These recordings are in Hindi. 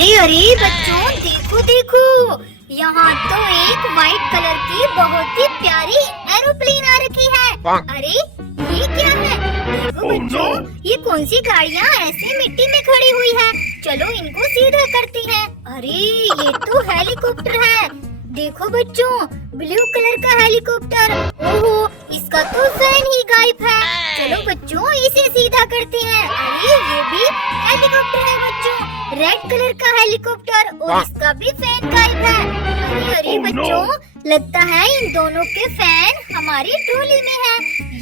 अरे अरे बच्चों, देखो देखो, यहाँ तो एक व्हाइट कलर की बहुत ही प्यारी एरोप्लेन आ रखी है। अरे ये क्या है? देखो बच्चों, ये कौन सी गाड़ियाँ ऐसे मिट्टी में खड़ी हुई है? चलो इनको सीधा करती हैं। अरे ये तो हेलीकॉप्टर है। देखो बच्चों, ब्लू कलर का हेलीकॉप्टर। ओहो, इसका तो फैन ही गायब है। चलो बच्चों, इसे सीधा करते हैं। अरे ये भी हेलीकॉप्टर है बच्चों, रेड कलर का हेलीकॉप्टर, और इसका भी फैन गायब है। अरे अरे बच्चों, लगता है इन दोनों के फैन हमारी ट्रॉली में है।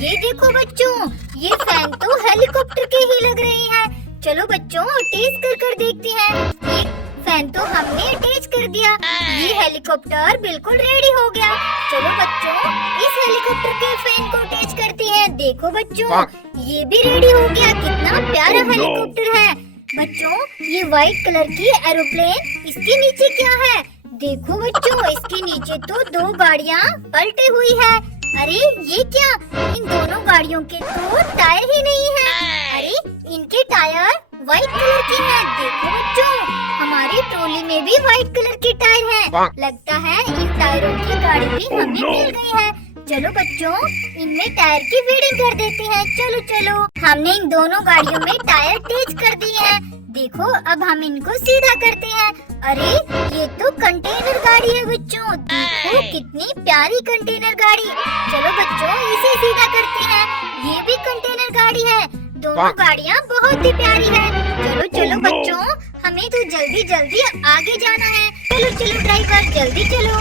ये देखो बच्चों, ये फैन तो हेलीकॉप्टर के ही लग रहे हैं। चलो बच्चों, टेस्ट कर देखते हैं। फैन तो हमने अटैच कर दिया। ये हेलीकॉप्टर बिल्कुल रेडी हो गया। चलो बच्चों, इस हेलीकॉप्टर के फैन को अटैच करते हैं। देखो बच्चों, ये भी रेडी हो गया। कितना प्यारा हेलीकॉप्टर है। बच्चों, ये व्हाइट कलर की एरोप्लेन, इसके नीचे क्या है? देखो बच्चों, इसके नीचे तो दो गाड़ियाँ पलटी हुई है। अरे ये क्या? इन दोनों गाड़ियों के तो टायर ही नहीं है। अरे इनके टायर व्हाइट कलर के हैं। देखो बच्चों, हमारी ट्रॉली में भी व्हाइट कलर के टायर हैं। लगता है इन टायरों की गाड़ी भी हमें मिल गई है। चलो बच्चों, इनमें टायर की फीडिंग कर देते हैं। चलो चलो, हमने इन दोनों गाड़ियों में टायर अटैच कर दिए हैं। देखो अब हम इनको सीधा करते हैं। अरे ये तो कंटेनर गाड़ी है बच्चों। देखो कितनी प्यारी कंटेनर गाड़ी। चलो बच्चों, इसे सीधा करते हैं। ये भी कंटेनर गाड़ी है। दोनों गाड़ियाँ बहुत ही प्यारी है। चलो चलो बच्चों, हमें तो जल्दी जल्दी आगे जाना है। चलो चलो ड्राइवर, जल्दी चलो।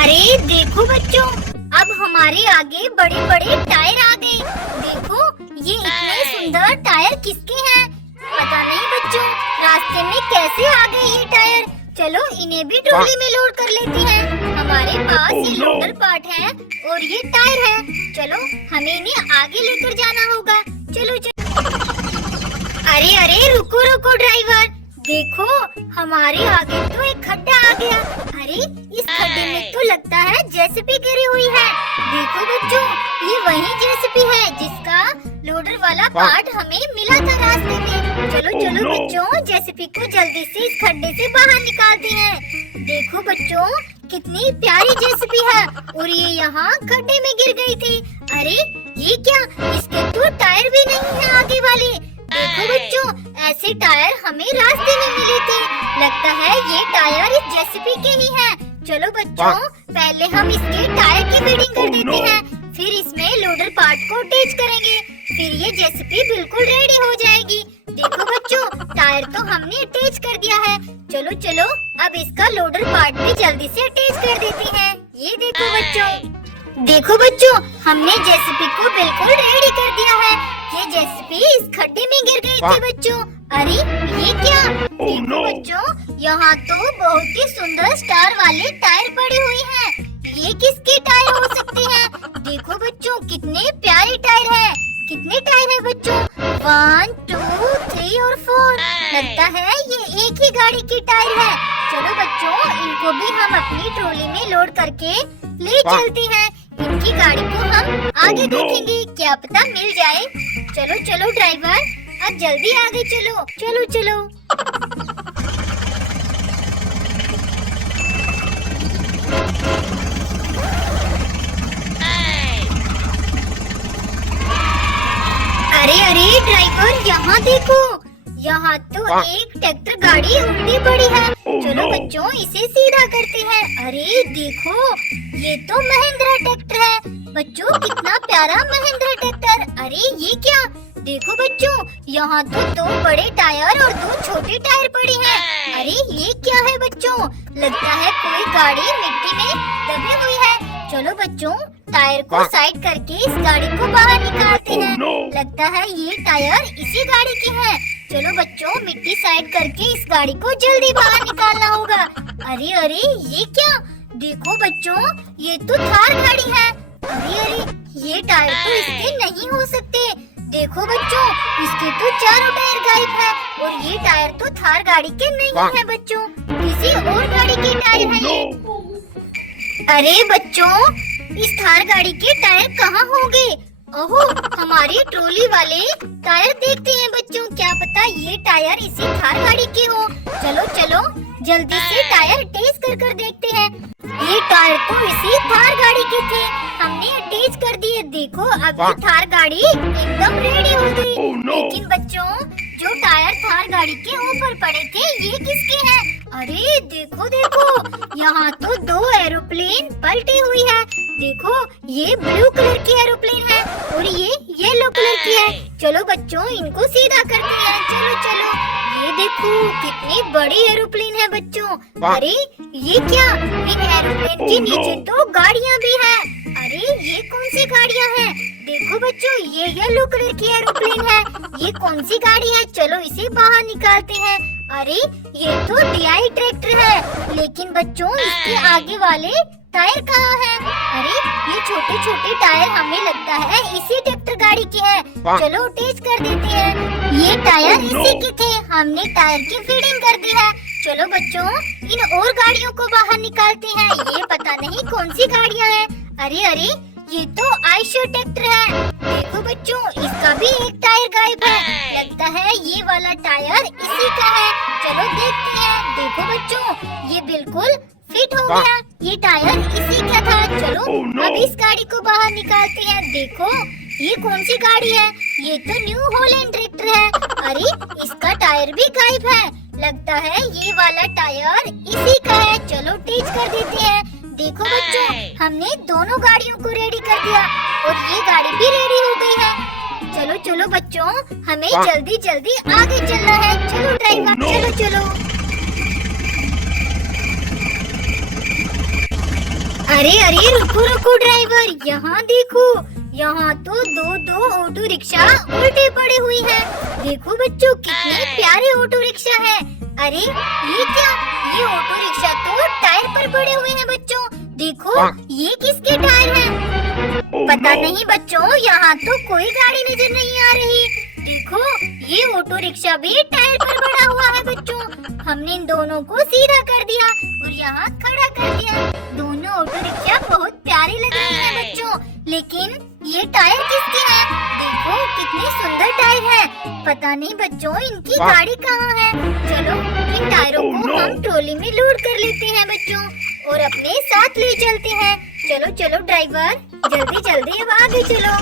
अरे देखो बच्चों, अब हमारे आगे बड़े बड़े टायर आ गए। देखो ये इतने सुंदर टायर किसके हैं? पता नहीं बच्चों, रास्ते में कैसे आ गए ये टायर। चलो इन्हें भी ट्रॉली में लोड कर लेते हैं। हमारे पास ये लोडर पार्ट है और ये टायर है। चलो हमें इन्हें आगे लेकर जाना होगा। चलो चलो। अरे अरे रुको रुको ड्राइवर, देखो हमारे आगे तो एक खड्डा आ गया। अरे इस खड्डे में तो लगता है जेसीबी गिरी हुई है। देखो बच्चों, ये वही जेसीबी है जिसका लोडर वाला पार्ट हमें मिला था रास्ते में। चलो चलो बच्चों, जेसीबी को जल्दी से इस खड्डे से बाहर निकालते हैं। देखो बच्चों, कितनी प्यारी जेसीबी है, और ये यहाँ खड्डे में गिर गई थी। अरे ये क्या? इसके तो टायर भी नहीं है आगे वाले। देखो बच्चों, ऐसे टायर हमें रास्ते में मिले थे। लगता है ये टायर इस जेसीबी के ही हैं। चलो बच्चों, पहले हम इसके टायर की फीडिंग कर देते हैं, फिर इसमें लोडर पार्ट को अटैच करेंगे। फिर ये जेसीबी बिल्कुल रेडी हो जाएगी। देखो बच्चों, टायर तो हमने अटैच कर दिया है। चलो चलो, अब इसका लोडर पार्ट भी जल्दी से अटैच कर देते हैं। ये देखो बच्चों, देखो बच्चों, हमने जेसीबी को बिल्कुल रेडी कर दिया है। ये जेसीबी इस खड्डे में गिर गई थी बच्चों। अरे ये क्या? देखो बच्चों, यहाँ तो बहुत ही सुंदर स्टार वाले टायर पड़े हुए हैं। ये किसके टायर हो सकते हैं? देखो बच्चों, कितने प्यारे टायर हैं। कितने टायर हैं बच्चों? 1 2 3 और 4। लगता है ये एक ही गाड़ी की टायर है। चलो बच्चों, इनको भी हम अपनी ट्रॉली में लोड करके ले चलते हैं। इनकी गाड़ी को हम आगे देखेंगे, क्या पता मिल जाए। चलो चलो ड्राइवर, अब जल्दी आगे चलो। चलो चलो। अरे अरे ड्राइवर, यहाँ देखो, यहाँ तो एक ट्रैक्टर गाड़ी उल्टी पड़ी है। चलो बच्चों, इसे सीधा करते हैं। अरे देखो, ये तो महिंद्रा ट्रैक्टर है। बच्चों, कितना प्यारा महिंद्रा ट्रैक्टर। अरे ये क्या? देखो बच्चों, यहाँ तो 2 बड़े टायर और 2 छोटे टायर पड़े हैं। अरे ये क्या है बच्चों? लगता है कोई गाड़ी मिट्टी में दबी हुई है। चलो बच्चों, टायर को साइड करके इस गाड़ी को बाहर निकालते हैं। लगता है ये टायर इसी गाड़ी के हैं। चलो बच्चों, मिट्टी साइड करके इस गाड़ी को जल्दी बाहर निकालना होगा। अरे अरे ये क्या? देखो बच्चों, ये तो थार गाड़ी है। अरे अरे, ये टायर तो इसके नहीं हो सकते। देखो बच्चों, इसके तो चारों टायर गायब है, और ये टायर तो थार गाड़ी के नहीं है बच्चों, किसी और गाड़ी के टायर है ये। अरे बच्चों, इस थार गाड़ी के टायर कहाँ होंगे? ओहो, हमारी ट्रॉली वाले टायर देखते हैं बच्चों, क्या पता ये टायर इसी थार गाड़ी के हो। चलो चलो जल्दी से टायर टेस्ट कर देखते हैं। ये टायर तो इसी थार गाड़ी के थे, हमने अटैच कर दिए। देखो अब ये थार गाड़ी एकदम रेडी हो गई। लेकिन बच्चों जो टायर थार गाड़ी के ऊपर पड़े थे ये किसके हैं? अरे देखो देखो, यहाँ तो दो एरोप्लेन पलटी हुई है। देखो ये ब्लू कलर की एरोप्लेन है और ये येलो कलर की है। चलो बच्चों इनको सीधा करते हैं। चलो चलो, ये देखो कितनी बड़ी एरोप्लेन है बच्चों। अरे ये क्या, इन एरोप्लेन के नीचे तो गाड़ियाँ भी हैं। अरे ये कौन सी गाड़ियाँ हैं? देखो बच्चों ये येलो कलर की एरोप्लेन है। ये कौन सी गाड़ी है? चलो इसे बाहर निकालते हैं। अरे ये तो DI ट्रैक्टर है, लेकिन बच्चों इसके आगे वाले टायर कहाँ हैं? अरे ये छोटे छोटे टायर हमें लगता है इसी ट्रैक्टर गाड़ी के हैं। चलो टेस्ट कर देते हैं। ये टायर इसी के थे, हमने टायर की फीडिंग कर दी है। चलो बच्चों इन और गाड़ियों को बाहर निकालते हैं। ये पता नहीं कौन सी गाड़ियाँ हैं। अरे अरे ये तो आयशर ट्रैक्टर है। देखो बच्चों इसका भी एक टायर गायब है, लगता है ये वाला टायर इसी का है। चलो देखते हैं। देखो बच्चों ये बिल्कुल फिट हो गया, ये टायर इसी का था। चलो अब इस गाड़ी को बाहर निकालते हैं। देखो ये कौन सी गाड़ी है? ये तो न्यू हॉलैंड ट्रैक्टर है। अरे इसका टायर भी गायब है, लगता है ये वाला टायर इसी का है। चलो टेस्ट कर देते हैं। देखो बच्चों हमने दोनों गाड़ियों को रेडी कर दिया और ये गाड़ी भी रेडी हो गई है। चलो चलो बच्चों हमें जल्दी जल्दी आगे चलना है। चलो ड्राइवर चलो चलो। अरे अरे रुको रुको ड्राइवर, यहाँ देखो, यहाँ तो दो ऑटो रिक्शा उल्टे पड़े हुई हैं। देखो बच्चों कितने प्यारे ऑटो रिक्शा है। अरे ये क्या, ये ऑटो रिक्शा तो टायर पर पड़े हुए हैं बच्चों। देखो ये किसके टायर हैं? पता नहीं बच्चों, यहाँ तो कोई गाड़ी नजर नहीं आ रही। देखो ये ऑटो रिक्शा भी टायर पर पड़ा हुआ है बच्चों। हमने इन दोनों को सीधा कर दिया और यहाँ खड़ा कर दिया। दोनों ऑटो रिक्शा बहुत प्यारे लग रहे हैं बच्चों, लेकिन ये टायर किसके हैं? देखो कितने सुंदर टायर हैं। पता नहीं बच्चों इनकी गाड़ी कहाँ है। चलो इन टायरों को हम ट्रॉली में लोड कर लेते हैं बच्चों और अपने साथ ले चलते हैं। चलो चलो ड्राइवर जल्दी जल्दी अब आगे चलो।